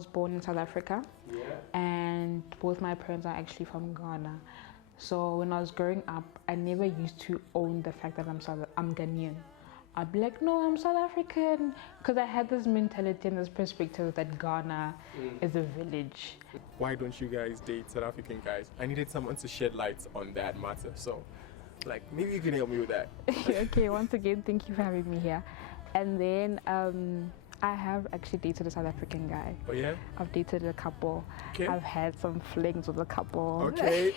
was born in South Africa, and both my parents are actually from Ghana. So when I was growing up, I never used to own the fact that I'm Ghanaian. I'd be like, no, I'm South African, because I had this mentality and this perspective that Ghana is a village. Why don't you guys date South African guys? I needed someone to shed light on that matter. So, like, maybe you can help me with that. Okay, once again, thank you for having me here. And then I have actually dated a South African guy. Oh yeah? I've dated a couple. Okay. I've had some flings with a couple. Okay.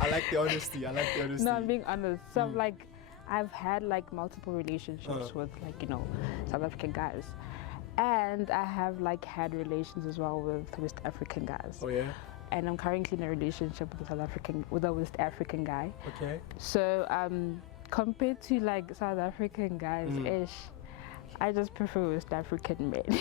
I like the honesty. No, I'm being honest. So I've had like multiple relationships with South African guys. And I have like had relations as well with West African guys. Oh yeah? And I'm currently in a relationship with a West African guy. Okay. So compared to like South African guys, I just prefer West African men.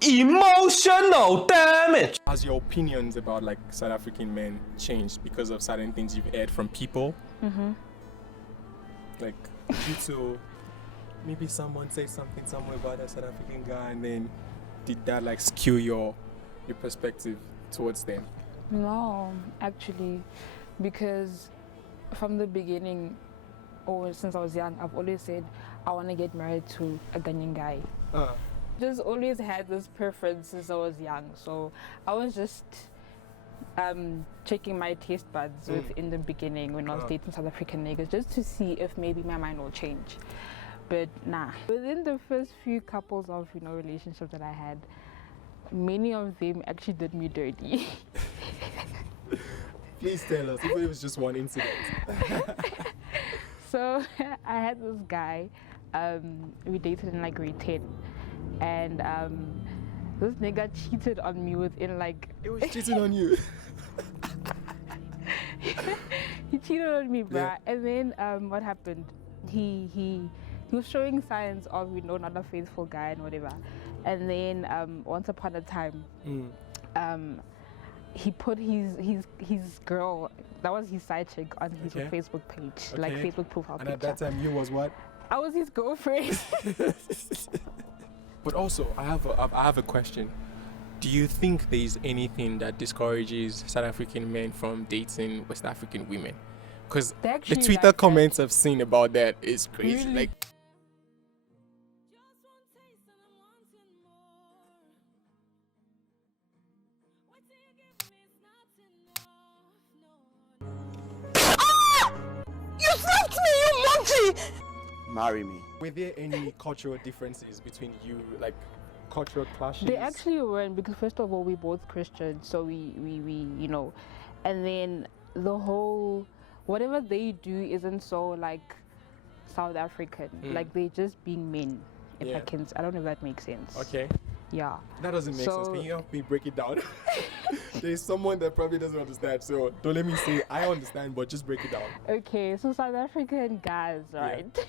Emotional damage. Has your opinions about like South African men changed because of certain things you've heard from people? Like due to maybe someone say something somewhere about a South African guy, and then did that like skew your perspective towards them? No, actually, because from the beginning, or since I was young, I've always said I want to get married to a Ghanaian guy. Just always had this preference since I was young, so I was just checking my taste buds in the beginning when I was dating South African niggas, just to see if maybe my mind will change. But nah. Within the first few couples of relationships that I had, many of them actually did me dirty. Please tell us, if it was just one incident. So I had this guy, we dated in like grade 10, and this nigga cheated on me within like... It was cheating on you? He cheated on me, bruh. Yeah. And then what happened? He was showing signs of not a faithful guy and whatever. And then once upon a time, he put his girl, that was his side chick, on his Facebook page, like Facebook profile picture. And at that time, you was what? I was his girlfriend. But also, I have a question. Do you think there's anything that discourages South African men from dating West African women? Because the Twitter comments I've seen about that is crazy. Really? Like, You slapped me, you monkey! Marry me. were there any cultural differences between you, like cultural clashes? They actually weren't, because first of all, we're both Christians, so we and then the whole, whatever they do isn't so like South African, like they just being men. If I don't know if that makes sense. Okay. Yeah. That doesn't make sense. Can you help me break it down? There's someone that probably doesn't understand, so don't let me say I understand, but just break it down. Okay, so South African guys, right?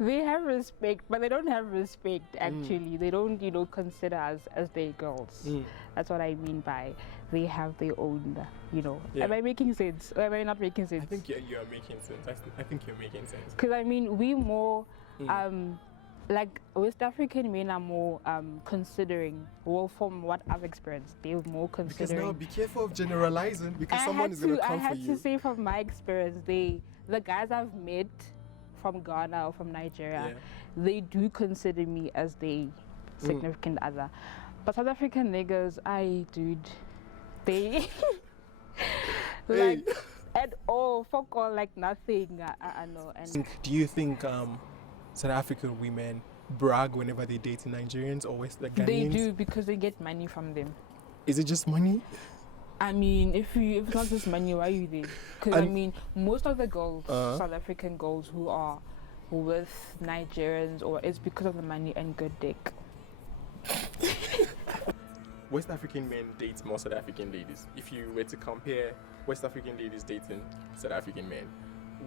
They have respect, but they don't have respect actually. They don't, consider us as their girls. That's what I mean by they have their own, Am I making sense? Or am I not making sense? I think you're making sense. I think you're making sense. Because I mean, we more, like West African men are more considering, well, from what I've experienced, they're more considering. Because now be careful of generalizing, because someone is going to come for you. I had to say from my experience, the guys I've met from Ghana or from Nigeria, they do consider me as their significant other. But South African niggas, they like at all, fuck all, like nothing. I know. And Do you think South African women brag whenever they date Nigerians or West Ghanaians? They do, because they get money from them. Is it just money? I mean, if it's not just money, why are you there? Because I mean, most of the girls, South African girls who are with Nigerians, or it's because of the money and good dick. West African men date more South African ladies. If you were to compare West African ladies dating South African men,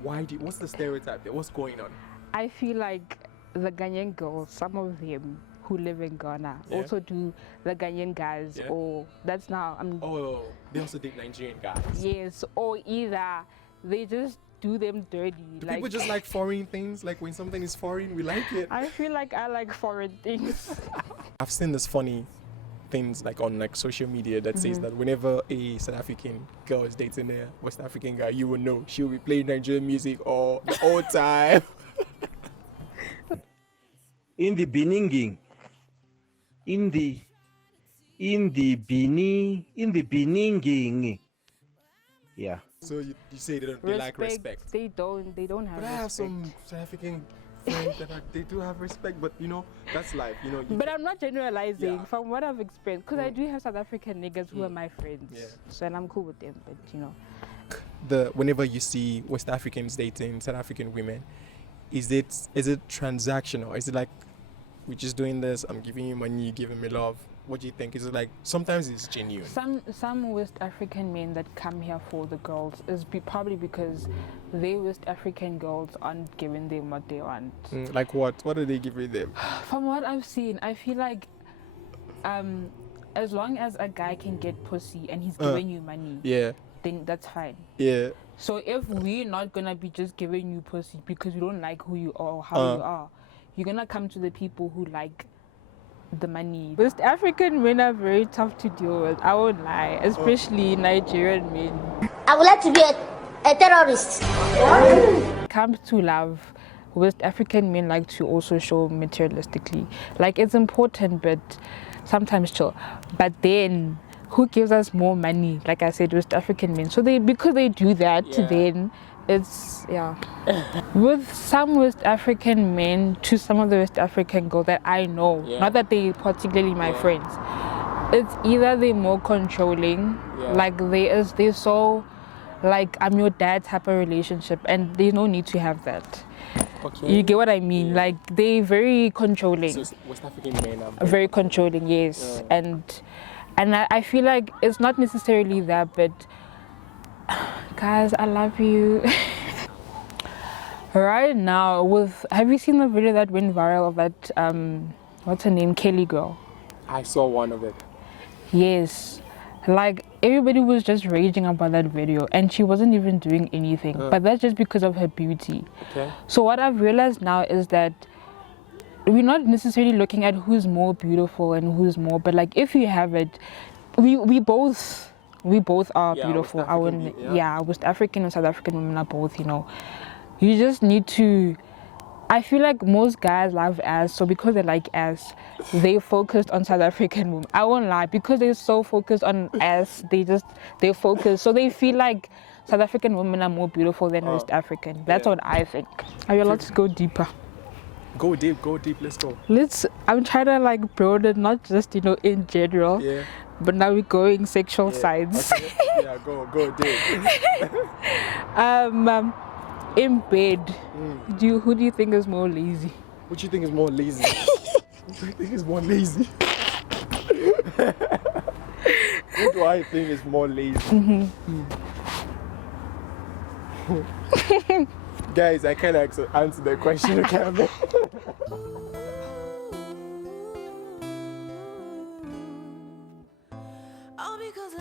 what's the stereotype there? What's going on? I feel like the Ghanaian girls, some of them who live in Ghana, also do the Ghanaian guys, or that's now. They also date Nigerian guys. Yes, or either they just do them dirty. Do people just like foreign things? Like when something is foreign, we like it. I feel like I like foreign things. I've seen this funny things like on like social media that says that whenever a South African girl is dating a West African guy, you will know she will be playing Nigerian music all the whole time. In the beginning, in the beginning, yeah. So you say they like respect. They don't have But I respect. have some South African friends that they do have respect, but you know, that's life, you know. But I'm not generalizing Yeah. from what I've experienced, because I do have South African niggas who are my friends. Yeah. So, and I'm cool with them, but you know. Whenever you see West Africans dating South African women, is it transactional? Is it like we're just doing this, I'm giving you money, you giving me love? What do you think? Is it like sometimes it's genuine? Some West African men that come here for the girls is probably because they West African girls aren't giving them what they want. Like what? What are they giving them? From what I've seen, I feel like as long as a guy can get pussy and he's giving you money, Yeah. then that's fine. Yeah. So if we're not gonna be just giving you pussy because we don't like who you are or how you are, you're gonna come to the people who like the money. West African men are very tough to deal with, I won't lie, especially Nigerian men. I would like to be a terrorist. When it comes to love, West African men like to also show materialistically. Like, it's important, but sometimes chill. But then, who gives us more money? Like I said, West African men. So because they do that, then it's, with some West African men to some of the West African girls that I know, not that they particularly my friends, it's either they're more controlling, like they're so, like, I'm your dad type of relationship, and there's no need to have that. Okay. You get what I mean? Like, they're very controlling. So West African men are very controlling, yes. And I feel like it's not necessarily that, but guys, I love you. Right now, have you seen the video that went viral of that what's her name, Kelly girl? I saw one of it. Yes, like everybody was just raging about that video, and she wasn't even doing anything, but that's just because of her beauty. Okay. So what I've realized now is that we're not necessarily looking at who's more beautiful and who's more, but like, if you have it, we both are beautiful. West African and South African women are both, you know. You just need to, I feel like most guys love ass, so because they like ass, they focused on South African women. I won't lie, because they're so focused on ass, they focus, so they feel like South African women are more beautiful than West African. That's what I think. Are you allowed to go deeper? Go deep, let's go. I'm trying to like broaden, not just, you know, in general, but now we're going sexual sides. Okay. Yeah, go deep. In bed, who do you think is more lazy? What do you think is more lazy? What do you think is more lazy? What do I think is more lazy? Guys, I can't answer the question, okay? All because of